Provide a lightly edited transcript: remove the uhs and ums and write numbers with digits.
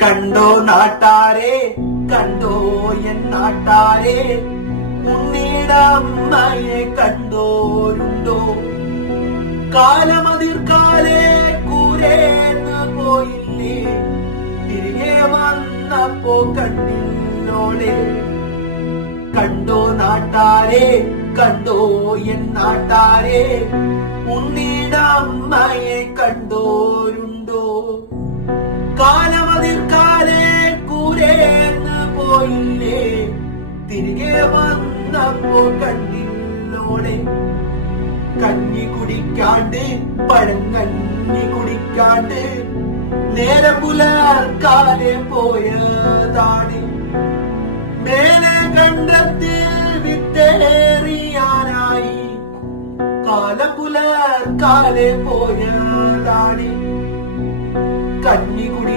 കണ്ടോ നാട്ടാരെ, കണ്ടോ എൻ നാട്ടാരെ, ഉണ്ണിയുടെ അമ്മയെ കണ്ടോരുണ്ടോ? കാലമതിർക്കാലേ കൂരേന്ന് പോയില്ലേ, തിരികെ വന്നപ്പോ കണ്ടില്ലോളെ. കണ്ടോ നാട്ടാരെ, കണ്ടോ എൻ നാട്ടാരെ, ഉണ്ണിയുടെ അമ്മയെ കണ്ടോരുണ്ടോ? കാലമതിർക്കാലേ കൂരേന്ന് പോയില്ലേ, തിരികെ വന്നപ്പോ കണ്ടില്ലോളെ. കഞ്ഞി കുടിക്കാണ്ട് പഴങ്കഞ്ഞി കുടിക്കാണ്ട് നേരം പുലർക്കാലെ പോയതാണ്. മേലെ കണ്ടത്തിൽ വിത്തേറിയാനായി കാലം പുലർക്കാലെ പോയതാണ്. കഞ്ഞി കുടി